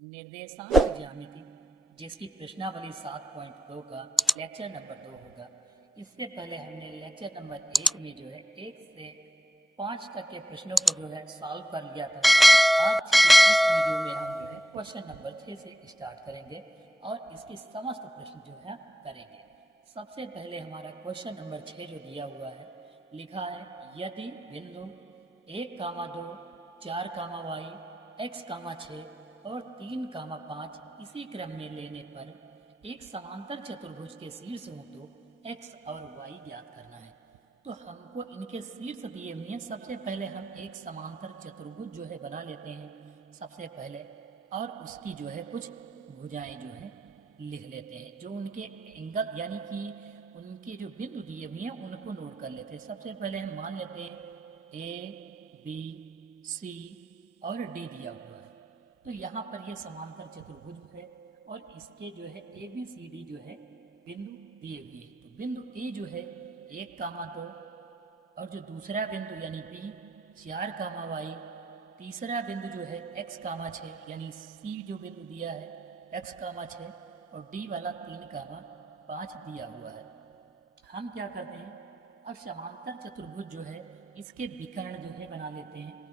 निर्देशांक ज्यामिति जिसकी प्रश्नावली 7.2 का लेक्चर नंबर 2 होगा। इससे पहले हमने लेक्चर नंबर 1 में जो है 1 से 5 तक के प्रश्नों को जो है सॉल्व कर लिया था। आज इस वीडियो में हम जो है क्वेश्चन नंबर 6 से स्टार्ट करेंगे और इसके समस्त प्रश्न जो है करेंगे। सबसे पहले हमारा क्वेश्चन नंबर 6 जो दिया हुआ है, लिखा है यदि बिंदु 1, 2, 4, y, x, 6 और 3, 5 इसी क्रम में लेने पर एक समांतर चतुर्भुज के शीर्ष हो तो x और y ज्ञात करना है। तो हमको इनके शीर्ष दिए हुए हैं। सबसे पहले हम एक समांतर चतुर्भुज जो है बना लेते हैं सबसे पहले, और उसकी जो है कुछ भुजाएं जो है लिख लेते हैं, जो उनके एंगल यानी कि उनके जो बिंदु दिए हुए हैं उनको नोट कर लेते हैं। सबसे पहले हम मान लेते हैं A, B, C और D दिया हुआ है। तो यहाँ पर ये समांतर चतुर्भुज है और इसके जो है ABCD जो है बिंदु दिए हुए हैं। तो बिंदु A जो है 1, 2 और जो दूसरा बिंदु यानी B 4, y, तीसरा बिंदु जो है x, 6 यानी C जो बिंदु दिया है x, 6 और D वाला 3, 5 दिया हुआ है। हम क्या करते हैं, अब समांतर चतुर्भुज जो है इसके विकर्ण जो है बना लेते हैं।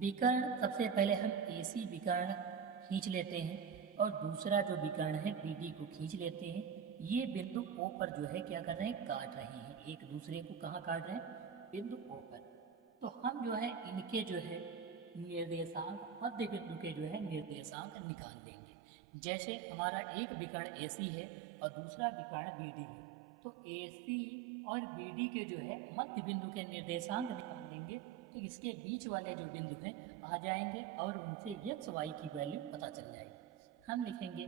विकर्ण सबसे पहले हम AC विकर्ण खींच लेते हैं और दूसरा जो विकर्ण है BD को खींच लेते हैं। ये बिंदु O पर जो है क्या कर रहे हैं, काट रहे हैं, एक दूसरे को कहाँ काट रहे हैं, बिंदु O पर। तो हम जो है इनके जो है निर्देशांक, मध्य बिंदु के जो है निर्देशांक निकाल लेंगे। जैसे हमारा एक विकर्ण AC है और दूसरा विकर्ण BD है, तो AC और BD के जो है मध्य बिंदु के निर्देशांक निकाल लेंगे। तो इसके बीच वाले जो बिंदु हैं आ जाएंगे और उनसे x, y की वैल्यू पता चल जाएगी। हम लिखेंगे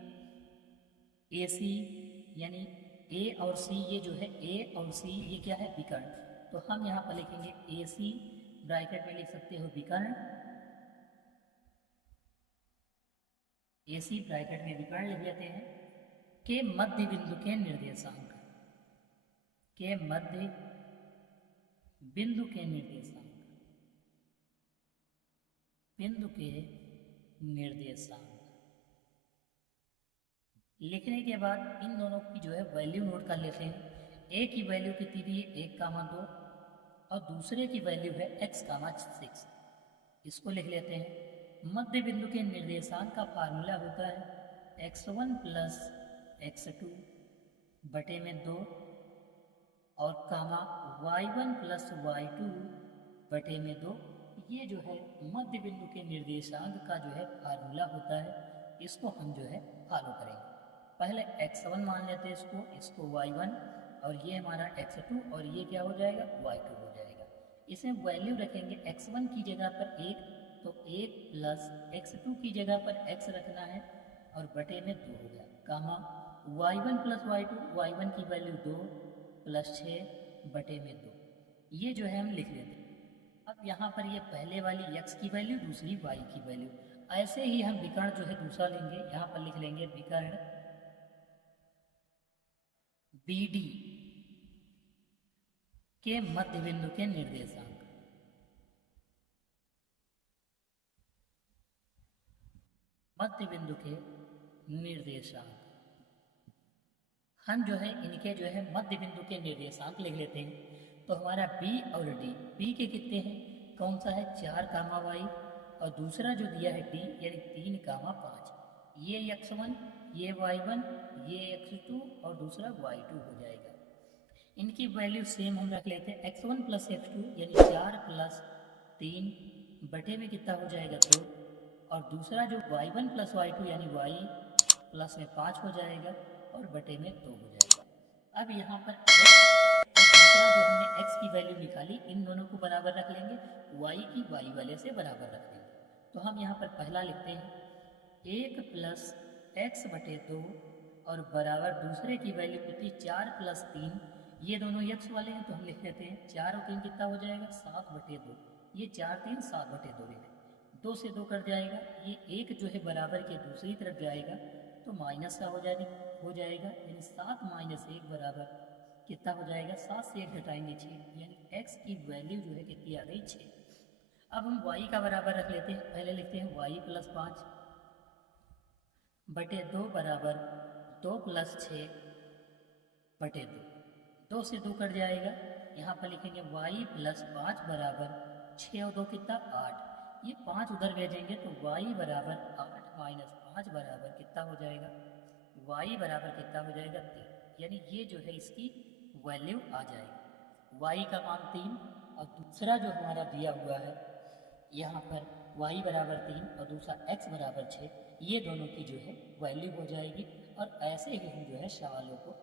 AC यानी A और C, ये जो है A और C ये क्या है, विकर्ण। तो हम यहाँ पर लिखेंगे AC, ब्रैकेट में लिख सकते हो विकर्ण, AC ब्रैकेट में विकर्ण लिख लेते हैं, के मध्य बिंदु के निर्देशांक, के मध्य बिंदु के निर्देशांक, बिंदु के निर्देशांक लिखने के बाद इन दोनों की जो है वैल्यू नोट कर लेते हैं। A की वैल्यू कितनी दी है, 1, 2 और दूसरे की वैल्यू है x, 6। इसको लिख लेते हैं। मध्य बिंदु के निर्देशांक का फार्मूला होता है x1 प्लस x2 बटे में 2 और y1 प्लस y2 बटे में 2। ये जो है मध्य बिंदु के निर्देशांक का जो है फार्मूला होता है, इसको हम जो है फॉलो करेंगे। पहले x1 मान लेते हैं इसको y1 और ये हमारा x2 और ये क्या हो जाएगा, y2 हो जाएगा। इसमें वैल्यू रखेंगे x1 की जगह पर 1, तो 1 प्लस x2 की जगह पर x रखना है और बटे में 2 हो गया, y1 प्लस y2, y1 की वैल्यू 2 प्लस 6 बटे में 2, ये जो है हम लिख लेते हैं। अब यहाँ पर ये पहले वाली x की वैल्यू, दूसरी y की वैल्यू, ऐसे ही हम विकर्ण जो है दूसरा लेंगे। यहाँ पर लिख लेंगे विकर्ण BD के मध्य बिंदु के निर्देशांक, मध्य बिंदु के निर्देशांक हम जो है इनके जो है मध्य बिंदु के निर्देशांक लिख लेते हैं। तो हमारा B और D, B के कितने हैं, कौन सा है, 4, y और दूसरा जो दिया है D यानी 3, 5, ये x1, ये y1, ये x2 और दूसरा y2 हो जाएगा। इनकी वैल्यू सेम हम रख लेते हैं, x1 प्लस x2 यानी 4 प्लस 3 बटे में कितना हो जाएगा, 2 और दूसरा जो y1 प्लस y2 यानी y प्लस में 5 हो जाएगा और बटे में 2 हो जाएगा। अब यहाँ पर दूसरा जो हमने x की वैल्यू निकाली, इन दोनों को बराबर रख लेंगे, y की y वाले से बराबर रख लेंगे। तो हम यहाँ पर पहला लिखते हैं 1 प्लस x बटे 2 और बराबर दूसरे की वैल्यू कितनी, 4 प्लस 3, ये दोनों x वाले हैं तो हम लिख लेते हैं 4 और 3 कितना हो जाएगा, 7 बटे 2, ये 4, 3, 7 बटे 2 लिखें, 2 से 2 कट जाएगा, ये एक जो है बराबर के दूसरी तरफ जाएगा तो माइनस का हो जाएगा यानी 7 माइनस 1 बराबर कितना हो जाएगा, 7 से 1 घटाएंगे 6, यानी x की वैल्यू जो है कितनी आ गई, 6। अब हम y का बराबर रख लेते हैं, पहले लिखते हैं y प्लस 5 बटे 2 बराबर 2 प्लस 6 बटे 2, 2 से 2 कट जाएगा। यहाँ पर लिखेंगे y प्लस 5 बराबर 6 और 2 कितना 8, ये 5 उधर भेजेंगे तो y बराबर 8 माइनस 5 बराबर कितना हो जाएगा, y बराबर कितना हो जाएगा 3, यानी ये जो है इसकी वैल्यू आ जाएगी। y का मान 3 और दूसरा जो हमारा दिया हुआ है यहाँ पर y बराबर 3 और दूसरा x बराबर 6, ये दोनों की जो है वैल्यू हो जाएगी और ऐसे ही हम जो है सवालों को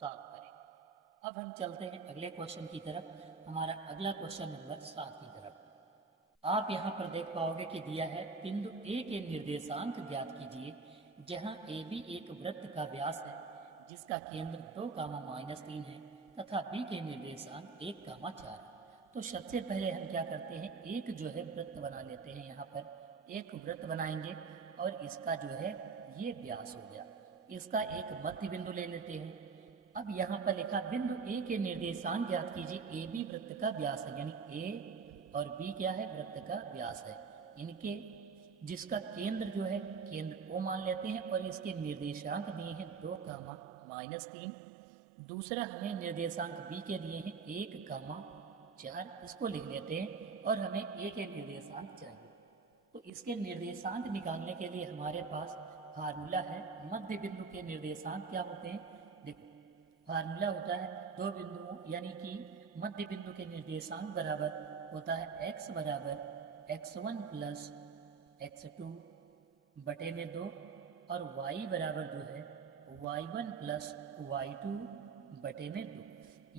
सॉल्व करेंगे। अब हम चलते हैं अगले क्वेश्चन की तरफ। हमारा अगला क्वेश्चन नंबर 7 की तरफ। आप यहाँ पर देख पाओगे कि दिया है बिंदु A के निर्देशांक ज्ञात कीजिए जहाँ AB एक वृत्त का व्यास है जिसका केंद्र 2, -3 है तथा B के निर्देशांक 1, 4 है। तो सबसे पहले हम क्या करते हैं, एक जो है वृत्त बना लेते हैं। यहाँ पर एक वृत्त बनाएंगे और इसका जो है ये व्यास हो गया, इसका एक मध्य बिंदु ले लेते हैं। अब यहाँ पर लिखा बिंदु A के निर्देशांक ज्ञात कीजिए, AB वृत्त का व्यास है, यानी A और B क्या है, वृत्त का व्यास है। इनके जिसका केंद्र जो है केंद्र O मान लेते हैं और इसके निर्देशांक दिए हैं 2, -3। दूसरा हमें निर्देशांक B के दिए हैं 1, 4, इसको लिख लेते हैं और हमें A के निर्देशांक चाहिए। तो इसके निर्देशांक निकालने के लिए हमारे पास फार्मूला है। मध्य बिंदु के निर्देशांक क्या होते हैं, देखो फार्मूला होता है दो बिंदुओं यानी कि मध्य बिंदु के निर्देशांक बराबर होता है x बराबर x1 प्लस x2 बटे में 2 और y बराबर जो है y1 प्लस y2 बटे में 2।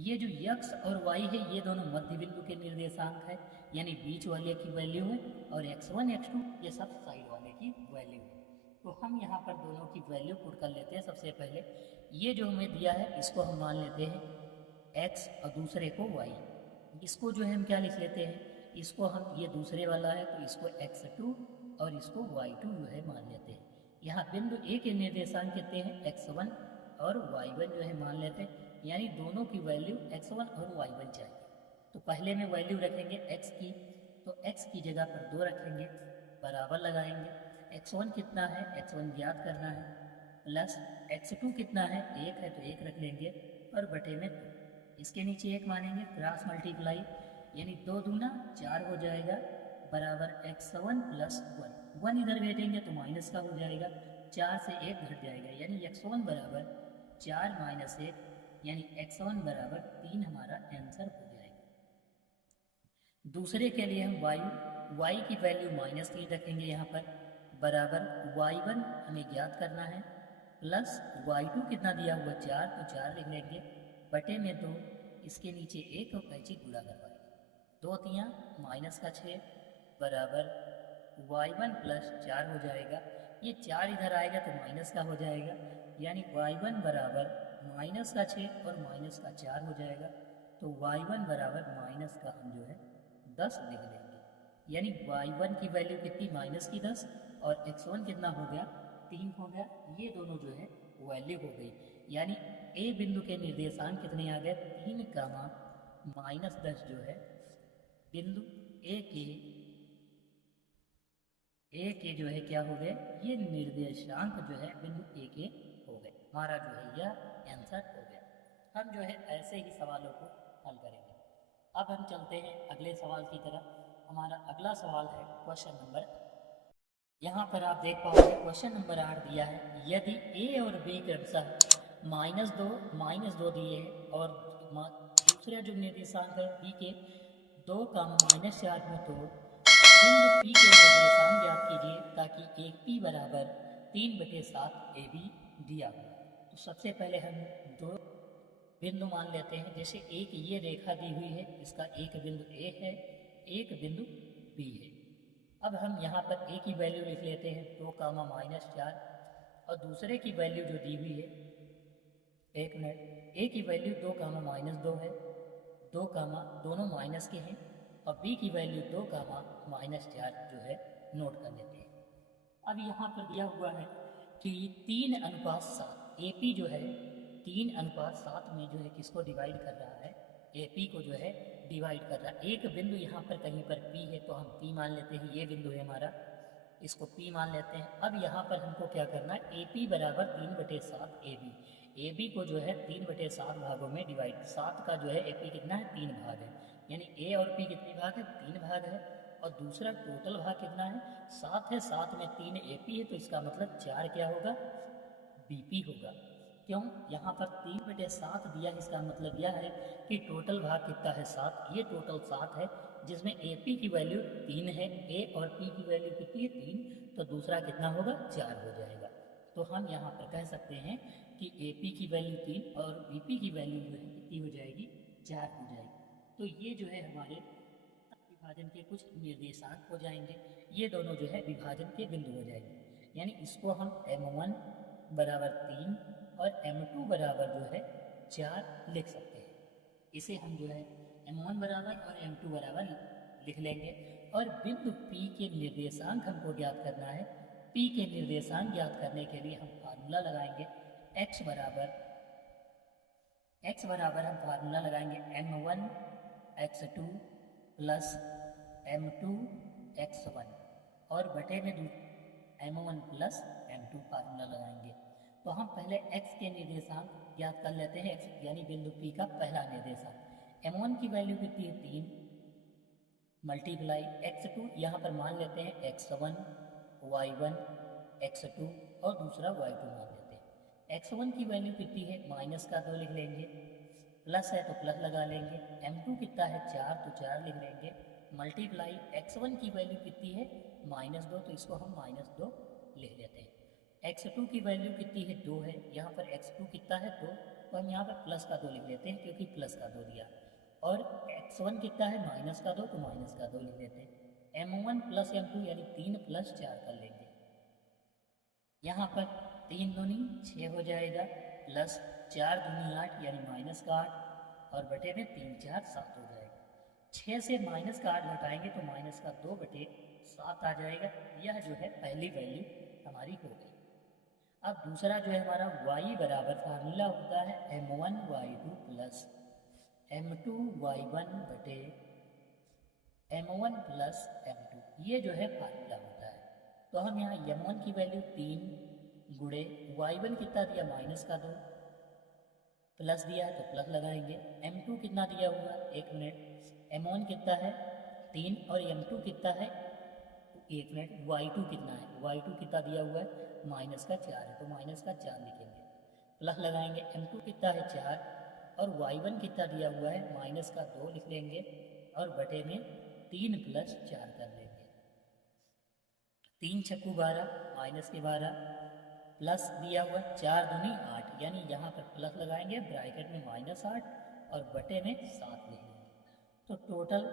ये जो x और y है ये दोनों मध्य बिंदु के निर्देशांक है, यानी बीच वाले की वैल्यू है, और x1 x2 ये सब साइड वाले की वैल्यू है। तो हम यहाँ पर दोनों की वैल्यू पुट कर लेते हैं। सबसे पहले ये जो हमें दिया है इसको हम मान लेते हैं x और दूसरे को y। इसको जो है हम क्या लिख लेते हैं, इसको हम ये दूसरे वाला है तो इसको x2 और इसको y2 जो है मान लेते हैं। यहाँ बिंदु A के निर्देशांक कहते हैं x1 और y1 जो है मान लेते हैं, यानी दोनों की वैल्यू x1 और y1 चाहिए। तो पहले में वैल्यू रखेंगे x की, तो x की जगह पर 2 रखेंगे, बराबर लगाएंगे। x1 कितना है, x1 ज्ञात करना है, प्लस x2 कितना है, 1 है तो 1 रख लेंगे और बटे में 2। इसके नीचे 1 मानेंगे, क्रॉस मल्टीप्लाई, यानी 2 दूना 4 हो जाएगा, बराबर x1 प्लस 1 इधर भेजेंगे तो माइनस का हो जाएगा, 4 से 1 घट जाएगा, यानी x1 बराबर 4 माइनस 1, यानी x1 बराबर 3 हमारा आंसर हो जाएगा। दूसरे के लिए हम y की वैल्यू -3 रखेंगे यहाँ पर, बराबर y1 हमें ज्ञात करना है, प्लस y2 कितना दिया हुआ 4 तो 4 लिख लेंगे, बटे में 2, इसके नीचे 1 और कैंची गुणा करवाएंगे, 2 तियाँ माइनस का 6 बराबर y1 प्लस 4 हो जाएगा। ये 4 इधर आएगा तो माइनस का हो जाएगा, यानी y1 बराबर माइनस का 6 और माइनस का 4 हो जाएगा। तो y1 बराबर माइनस का हम जो है 10 लिख लेंगे, यानी y1 की वैल्यू कितनी, माइनस की 10, और x1 कितना हो गया, 3 हो गया। ये दोनों जो है वैल्यू हो गई, यानी A बिंदु के निर्देशांक कितने आ गए, 3, -10 जो है बिंदु A के जो है क्या हो गए, ये निर्देशांक जो है बिंदु A के हो गए। हमारा जो है यह आंसर हो गया। हम जो है ऐसे ही सवालों को हल करेंगे। अब हम चलते हैं अगले सवाल की तरफ। हमारा अगला सवाल है क्वेश्चन नंबर, यहाँ पर आप देख पाओगे क्वेश्चन नंबर 8 दिया है, यदि A और B क्रमशः -2 दिए हैं और दूसरा जो निर्देशांक है B के 2, -4 में, तो बिंदु P के निर्देशांक ज्ञात कीजिए ताकि एक P बराबर 3/7 AB दिया हो। तो सबसे पहले हम 2 बिंदु मान लेते हैं। जैसे एक ये रेखा दी हुई है, इसका एक बिंदु A है, एक बिंदु B है। अब हम यहाँ पर A की वैल्यू लिख लेते हैं 2, -4, और दूसरे की वैल्यू जो दी हुई है, एक मिनट, A की वैल्यू 2, -2 है, 2, दोनों माइनस के हैं, और B की वैल्यू 2, -4 जो है नोट कर लेते हैं। अब यहाँ पर दिया हुआ है कि 3:7 AP जो है 3:7 में जो है किसको डिवाइड कर रहा है, AP को जो है डिवाइड कर रहा है। एक बिंदु यहाँ पर कहीं पर P है तो हम P मान लेते हैं, ये बिंदु है हमारा, इसको P मान लेते हैं। अब यहाँ पर हमको क्या करना है, AP बराबर 3/7 AB। AB को जो है 3/7 भागों में डिवाइड, 7 का जो है AP कितना है, 3 भाग है, यानी A और P कितने भाग है, 3 भाग है। और दूसरा टोटल भाग कितना है, 7 है, 7 में 3 AP है, तो इसका मतलब 4 क्या होगा, BP होगा। क्यों, यहाँ पर 3/7 दिया, इसका मतलब यह है कि टोटल भाग कितना है, 7, ये टोटल 7 है, जिसमें AP की वैल्यू 3 है, A और P की वैल्यू कितनी है, 3, तो दूसरा कितना होगा, 4 हो जाएगा। तो हम यहाँ पर कह सकते हैं कि AP की वैल्यू 3 और BP की वैल्यू जो है कितनी हो जाएगी, 4 हो जाएगी। तो ये जो है हमारे विभाजन के कुछ निर्देशांक हो जाएंगे, ये दोनों जो है विभाजन के बिंदु हो जाएंगे। यानी इसको हम M1 बराबर 3 और M2 बराबर जो है 4 लिख सकते हैं। इसे हम जो है M1 बराबर और M2 बराबर लिख लेंगे। और बिंदु P के निर्देशांक हमको ज्ञात करना है। P के निर्देशांक ज्ञात करने के लिए हम फार्मूला लगाएंगे। x बराबर हम फार्मूला लगाएंगे M1 x2 plus M2 x1 और बटे में M1 प्लस M2 फार्मूला लगाएंगे। तो हम पहले x के निर्देशांक ज्ञात कर लेते हैं, x यानी बिंदु P का पहला निर्देशांक। M1 की वैल्यू कितनी है, 3 मल्टीप्लाई x2, यहाँ पर मान लेते हैं x1 y1 x2 और दूसरा y2 मान लेते हैं। x1 की वैल्यू कितनी है, माइनस का 2 लिख लेंगे, प्लस है तो प्लस लगा लेंगे। M2 कितना है, 4, तो 4 लिख लेंगे, मल्टीप्लाई x1 की वैल्यू कितनी है, -2, तो इसको हम -2 लिख लेते हैं। x2 की वैल्यू कितनी है, 2 है, यहाँ पर x2 कितना है, 2, तो हम यहाँ पर प्लस का 2 लिख लेते हैं क्योंकि प्लस का 2 दिया। और x1 कितना है, माइनस का 2, तो माइनस का 2 लिख लेते हैं। M1 प्लस M2 यानी 3 प्लस 4 कर लेंगे। यहाँ पर 3 दूनी 6 हो जाएगा, प्लस 4 दूनी 8 यानी माइनस का 8 और बटे में 3 4 7 हो जाएगा। 6 से माइनस का 8 घटाएंगे तो माइनस का 2/7 आ जाएगा। यह जो है पहली वैल्यू हमारी हो गई। अब दूसरा जो है हमारा y बराबर फार्मूला होता है M1 y2 plus M2 y1 बटे M1 प्लस M2, ये जो है फार्मूला होता है। तो हम यहाँ M1 की वैल्यू 3 गुणे y1 कितना दिया, माइनस का 2, प्लस दिया है तो प्लस लगाएंगे। M2 कितना दिया हुआ, 1 मिनट, M1 कितना है 3 और M2 कितना है, 1 मिनट, y2 कितना है, y2 कितना दिया हुआ है, माइनस का 4 है, तो माइनस का 4 लिखेंगे, प्लस लगाएंगे। M2 कितना है 4 और y1 कितना दिया हुआ है, माइनस का 2 लिख लेंगे और बटे में 3 प्लस 4 कर लेंगे। 3 छक्कू 12, माइनस के 12, प्लस दिया हुआ 4 दूनी 8, यानी यहाँ पर प्लस लगाएंगे, ब्रैकेट में -8 और बटे में 7 लिखेंगे। तो टोटल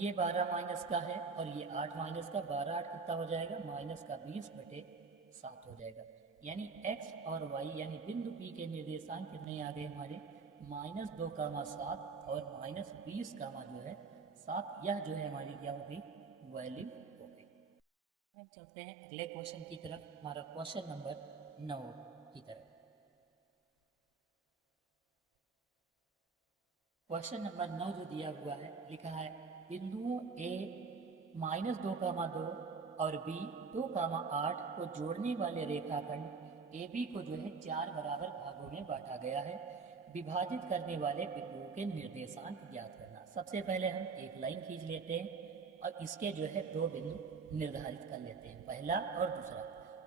ये 12 माइनस का है और ये 8 माइनस का, 12 8 कितना हो जाएगा, माइनस का 20/7 हो जाएगा। यानी x और y यानी बिंदु P के निर्देशांक कितने आ गए हमारे, -2, 7 और -20, जो है 7, यह जो है हमारी क्या होगी, वैल्यू हो गई। हम चलते हैं अगले क्वेश्चन की तरफ, हमारा क्वेश्चन नंबर 9 की तरफ। क्वेश्चन नंबर 9 जो दिया हुआ है, लिखा है बिंदुओं A -2, 2 और B 2, 8 को जोड़ने वाले रेखाखंड AB को जो है 4 बराबर भागों में बांटा गया है। विभाजित करने वाले बिंदुओं के निर्देशांक ज्ञात करना। सबसे पहले हम एक लाइन खींच लेते हैं और इसके जो है 2 बिंदु निर्धारित कर लेते हैं, पहला और दूसरा।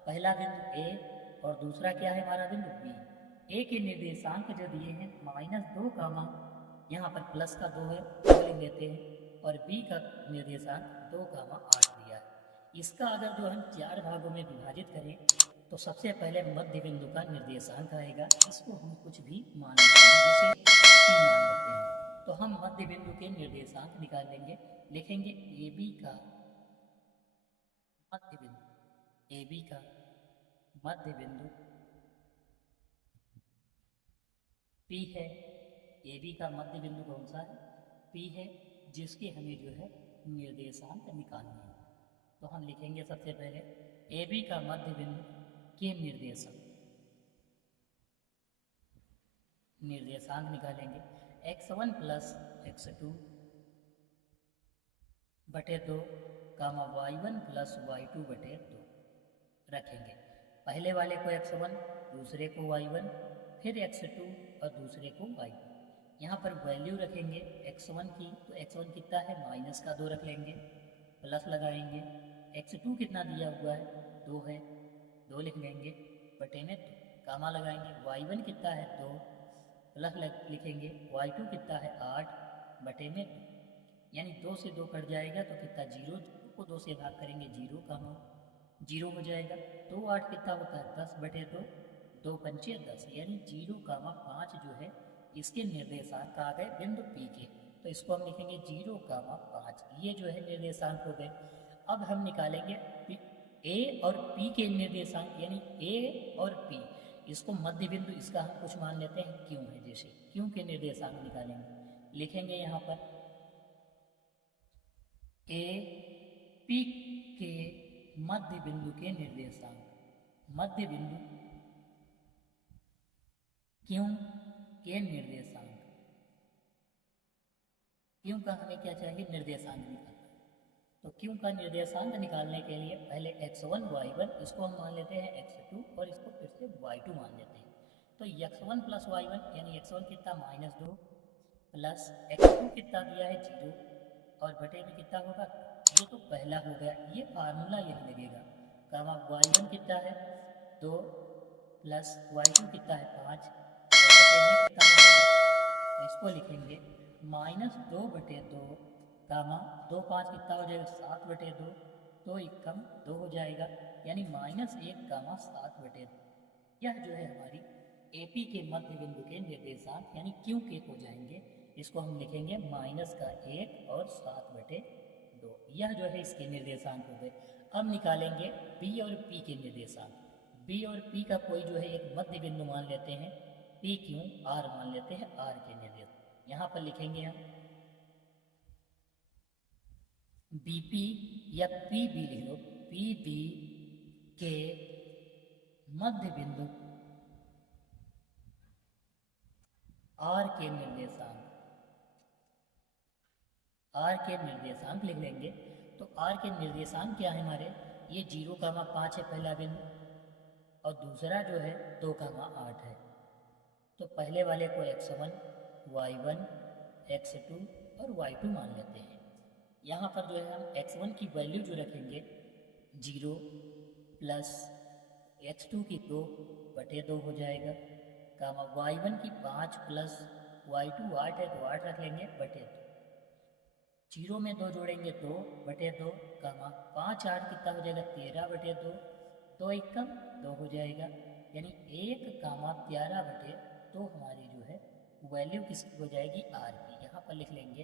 पहला बिंदु A और दूसरा क्या है हमारा बिंदु B। A के निर्देशांक जो दिए हैं -2, यहाँ पर प्लस का 2 है, वो लिख लेते हैं, और B का निर्देशांक 2, 8 दिया है। इसका अगर जो हम 4 भागों में विभाजित करें तो सबसे पहले मध्य बिंदु का निर्देशांक आएगा, इसको हम कुछ भी मान लेते हैं, जैसे P मान लेते हैं। तो हम मध्य बिंदु के निर्देशांक निकाल लेंगे, लिखेंगे AB का मध्य बिंदु, AB का मध्य बिंदु P है। AB का मध्य बिंदु कौन सा है, P है, जिसके हमें जो है निर्देशांक निकालने हैं। तो हम लिखेंगे सबसे पहले AB का मध्य बिंदु के निर्देशांक निकालेंगे, x1 प्लस x2 बटे 2, y1 प्लस y2 बटे 2। रखेंगे। पहले वाले को x1, दूसरे को y1, फिर x2 और दूसरे को y2। यहाँ पर वैल्यू रखेंगे x1 की, तो x1 कितना है -2 रख लेंगे, प्लस लगाएंगे। x2 कितना दिया हुआ है 2 है, 2 लिख लेंगे, बटे में 2 कामा लगाएंगे। y1 कितना है 2, प्लस लिखेंगे। y2 कितना है 8 बटे में 2, यानी 2 से 2 कट जाएगा तो कितना 0 को 2 से भाग करेंगे 0 कामा 0 हो जाएगा। 2 8 कितना होता है 10 बटे 2, 2 पंचे 10, यानी 0 कामा 5 जो है इसके निर्देशांक आ गए बिंदु P के, तो इसको हम लिखेंगे 0 कामा 5। ये जो है निर्देशांक हो गए। अब हम निकालेंगे A और P के निर्देशांक, यानी A और P, इसको मध्य बिंदु इसका हम कुछ मान लेते हैं Q है, जैसे Q के निर्देशांक निकालेंगे। लिखेंगे यहाँ पर A P के मध्य बिंदु के निर्देशांक, मध्य बिंदु Q के निर्देशांक। Q का हमें क्या चाहिए निर्देशांक निकालना, तो Q का निर्देशांक निकालने के लिए पहले x1 y1 इसको हम मान लेते हैं x2 और इसको फिर से y2 मान लेते हैं। तो x1 प्लस y1 यानी x1 कितना -2 प्लस x2 कितना दिया है 0 और बटे में कितना होगा, ये तो पहला हो गया, ये फार्मूला यही लगेगा। कामा y1 कितना है 2 प्लस y2 कितना है 5 बटे में कितना होगा, तो इसको लिखेंगे -2 बटे 2 कामा 2 5 कितना हो जाएगा 7 बटे 2, 2 एकम 2 हो जाएगा, यानी -1 कामा 7 बटे 2। यह जो है हमारी AP के मध्य बिंदु के निर्देशांक यानी Q के हो जाएंगे। इसको हम लिखेंगे -1 और 7 बटे 2। यह जो है इसके निर्देशांक हो गए। अब निकालेंगे B और P के निर्देशांक। B और P का कोई जो है एक मध्य बिंदु मान लेते हैं, PQ R मान लेते हैं, R के निर्देशांक यहाँ पर लिखेंगे हम BP या PB लिख लो, PB के मध्य बिंदु R के निर्देशांक, R के निर्देशांक लिख लेंगे। तो R के निर्देशांक क्या है हमारे, ये 0 कामा 5 है पहला बिंदु और दूसरा जो है 2 कामा 8 है। तो पहले वाले को x1 y1 x2 और y2 मान लेते हैं। यहाँ पर जो है हम x1 की वैल्यू जो रखेंगे 0 प्लस x2 की 2 बटे 2 हो जाएगा, कामा y1 की 5 प्लस y2 8 है तो 8 रख लेंगे बटे 2, 0 में 2 जोड़ेंगे 2 बटे 2 कामा 5 8 कितना हो जाएगा 13 बटे 2, 2 एकम 2 हो जाएगा, यानी 1 कामा 13 बटे 2 हमारी जो है वैल्यू किसकी हो जाएगी R की। यहाँ पर लिख लेंगे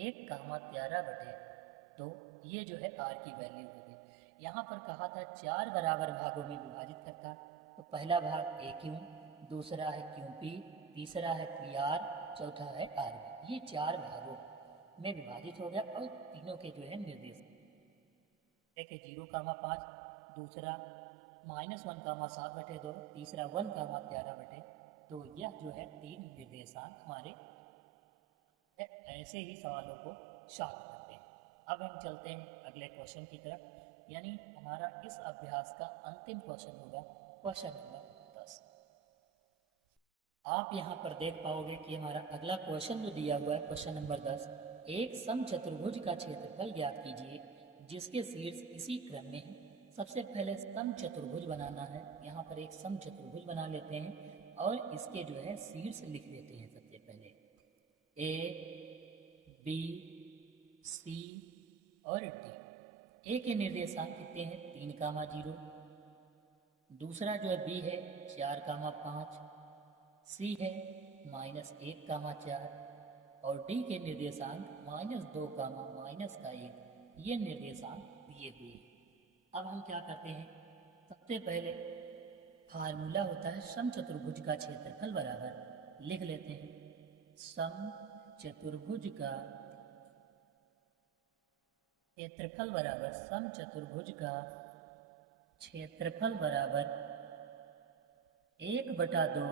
1 कामा 13 बटे 2, ये जो है R की वैल्यू होगी। यहाँ पर कहा था 4 बराबर भागों में विभाजित करता, तो पहला भाग AQ, दूसरा है QP, तीसरा है PR, चौथा है RB। ये 4 भागों में विभाजित हो गया और तीनों के जो है निर्देश एक 0 कामा 5, दूसरा -1 कामा 7 बटे 2, तीसरा 1 कामा 13 बटे 2। यह जो है 3 निर्देशांक हमारे ऐसे ही सवालों को सॉल्व करते हैं। अब हम चलते हैं अगले क्वेश्चन की तरफ, यानी हमारा इस अभ्यास का अंतिम क्वेश्चन होगा क्वेश्चन नंबर 10। आप यहाँ पर देख पाओगे कि हमारा अगला क्वेश्चन जो दिया हुआ है क्वेश्चन नंबर 10, एक समचतुर्भुज का क्षेत्रफल ज्ञात कीजिए जिसके शीर्ष इसी क्रम में है। सबसे पहले समचतुर्भुज बनाना है। यहाँ पर एक समचतुर्भुज बना लेते हैं और इसके जो है शीर्ष लिख देते हैं। सबसे पहले A, B, C और D। A के निर्देशांक कितने हैं 3 कामा 0, दूसरा जो है B है 4 कामा 5, C है -1 कामा 4 और D के निर्देशांक -2 कामा -1। ये निर्देशांक दिए हुए हैं। अब हम क्या करते हैं, सबसे पहले फार्मूला होता है समचतुर्भुज का क्षेत्रफल बराबर, लिख लेते हैं समचतुर्भुज का क्षेत्रफल बराबर, समचतुर्भुज का क्षेत्रफल बराबर 1/2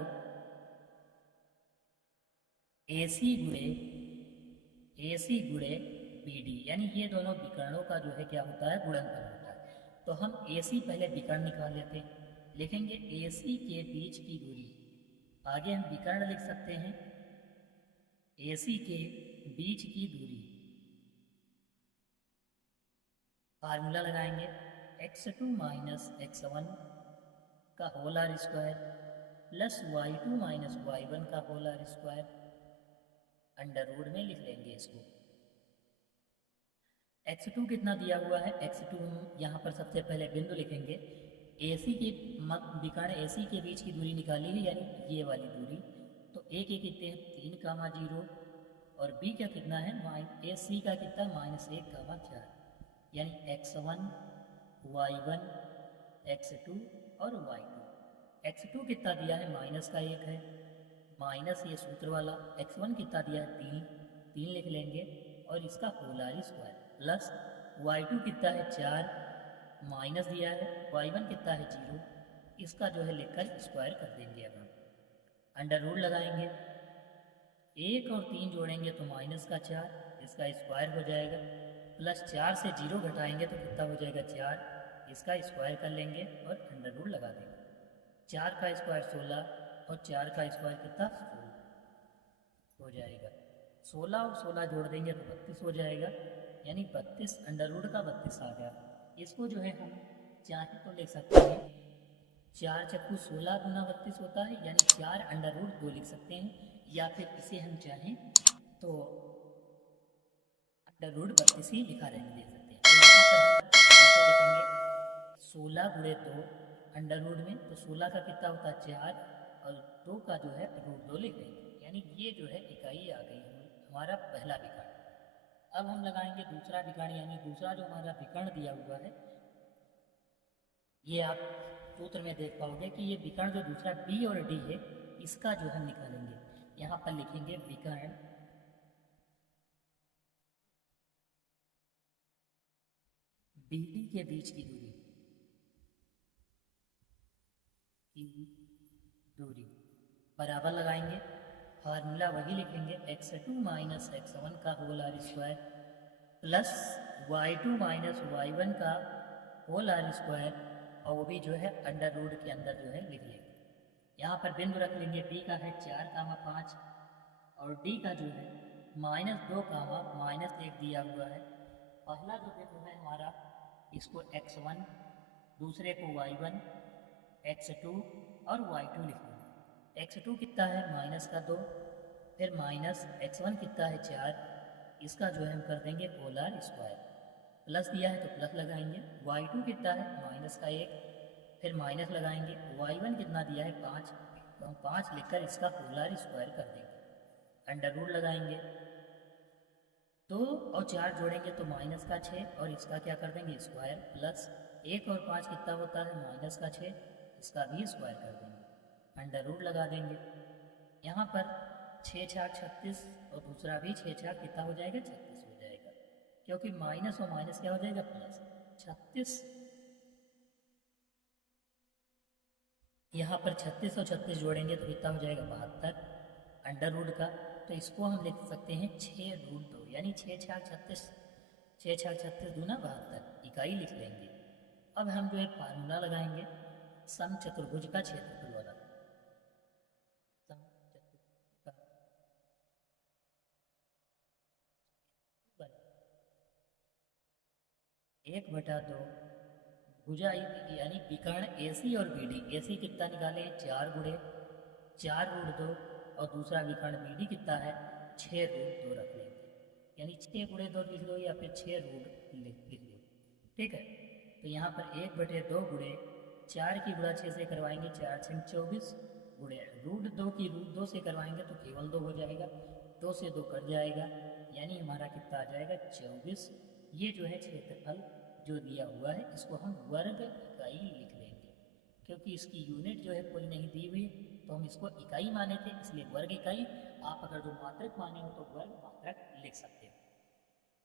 AC गुणे BD, यानी ये दोनों विकर्णों का जो है क्या होता है गुणनफल होता है। तो हम AC पहले विकर्ण निकाल लेते हैं। लिखेंगे AC के बीच की दूरी। आगे हम विकर्ण लिख सकते हैं AC के बीच की दूरी। फार्मूला लगाएंगे x2 माइनस x1 का whole r square plus y2 minus y1 का whole r square, under root में लिख लेंगे इसको। x2 कितना दिया हुआ है, x2 यहाँ पर सबसे पहले बिंदु लिखेंगे। AC के विकर्ण AC के बीच की दूरी निकाली है, यानी ये वाली दूरी। तो A के कितने हैं 3, 0 और B का कितना है AC का कितना -1, 4, यानी x1 y1 x2 और y2। x2 कितना दिया है -1 है, माइनस ये सूत्र वाला। x1 कितना दिया है 3 लिख लेंगे और इसका whole r square plus y2 कितना है 4, माइनस दिया है, y1 कितना है 0, इसका जो है लिखकर स्क्वायर कर देंगे। अब हम अंडर रूट लगाएंगे, 1 और 3 जोड़ेंगे तो -4, इसका स्क्वायर हो जाएगा, प्लस 4 से 0 घटाएंगे तो कितना हो जाएगा 4, इसका स्क्वायर कर लेंगे और अंडर रूट लगा देंगे। 4 का स्क्वायर 16 और 4 का स्क्वायर कितना 16 हो जाएगा। 16 और 16 जोड़ देंगे तो 32 हो जाएगा, यानी 32 अंडर रूट का 32 आ गया। इसको जो है हम चाहे तो लिख सकते हैं 4 चक्कू 16 गुना 32 होता है, यानी 4 अंडर रूट 2 लिख सकते हैं, या फिर इसे हम चाहें तो अंडर रूट 32 ही लिखा रहने दे सकते हैं। तो यहाँ पर हम कैसे लिखेंगे 16 गुणे 2 अंडर रूट में, तो 16 का कितना होता है 4 और 2 का जो है रूट 2 लिख देंगे, यानी ये जो है इकाई आ गई हमारा पहला विकर्ण। अब हम लगाएंगे दूसरा विकर्ण, यानी दूसरा जो हमारा विकर्ण दिया हुआ है, ये आप सूत्र में देख पाओगे कि ये विकर्ण जो दूसरा B और D है, इसका जो हम निकालेंगे। यहाँ पर लिखेंगे विकर्ण BD के बीच की दूरी बराबर लगाएंगे। फार्मूला वही लिखेंगे x2 माइनस x1 का whole r square plus y2 minus y1 का होल आर स्क्वायर, और वो भी जो है अंडर रूट के अंदर जो है लिख लेंगे। यहाँ पर बिंदु रख लेंगे, D का है 4, 5 और D का जो है -2, -1 दिया हुआ है। पहला जो बिंदु है हमारा, इसको x1, दूसरे को y1, x2 और y2 लिख लेंगे। x2 कितना है -2, फिर माइनस x1 कितना है 4, इसका जो है हम कर देंगे होल आर स्क्वायर, प्लस दिया है तो प्लस लगाएंगे। y2 कितना है -1, फिर माइनस लगाएंगे। y1 कितना दिया है 5, तो हम 5 लिखकर इसका होल आर स्क्वायर कर देंगे। अंडर रूट लगाएंगे, 2 और 4 जोड़ेंगे तो -6 और इसका क्या कर देंगे स्क्वायर, प्लस 1 और 5 कितना होता है -6, इसका भी स्क्वायर कर देंगे। अंडर रूट लगा देंगे। यहाँ पर 6 4 36 और दूसरा भी 6 4 कितना हो जाएगा 36 हो जाएगा, क्योंकि माइनस और माइनस क्या हो जाएगा प्लस 36। यहाँ पर 36 और 36 जोड़ेंगे तो कितना हो जाएगा 72 अंडर रूट का। तो इसको हम लिख सकते हैं 6√2, यानी 6 4 36, 6 4 36 दूना 72 इकाई लिख लेंगे। अब हम जो है फार्मूला लगाएंगे समचतुर्भुज का क्षेत्रफल वाला। एक बटा 2 भुजा यानी विकर्ण AC और BD। AC कितना निकाले 4 गुणे 4√2 और दूसरा विकर्ण BD कितना है 6√2 रख लेंगे, यानी 6 गुणे 2 लिख लो या फिर 6 लिख लो, ठीक है। तो यहाँ पर 1/2 गुणे 4 की गुणा 6 से करवाएंगे 4 6 24 गुणे √2 की √2 से करवाएंगे तो केवल 2 हो जाएगा, 2 से 2 कट जाएगा, यानी हमारा कितना आ जाएगा 24। ये जो है क्षेत्रफल जो दिया हुआ है, इसको हम वर्ग इकाई लिख लेंगे, क्योंकि इसकी यूनिट जो है कोई नहीं दी हुई, तो हम इसको इकाई माने थे, इसलिए वर्ग इकाई। आप अगर जो मात्रक माने हो तो वर्ग मात्रक लिख सकते हो।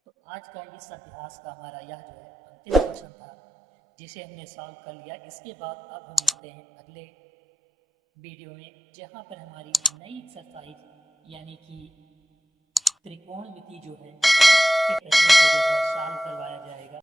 तो आज का इस अभ्यास का हमारा यह जो है अंतिम क्वेश्चन था, जिसे हमने सॉल्व कर लिया। इसके बाद अब हम मिलते हैं अगले वीडियो में, जहाँ पर हमारी नई एक्सरसाइज यानी कि त्रिकोणमिति जो है के प्रश्नों को जो है सॉल्व करवाया जाएगा।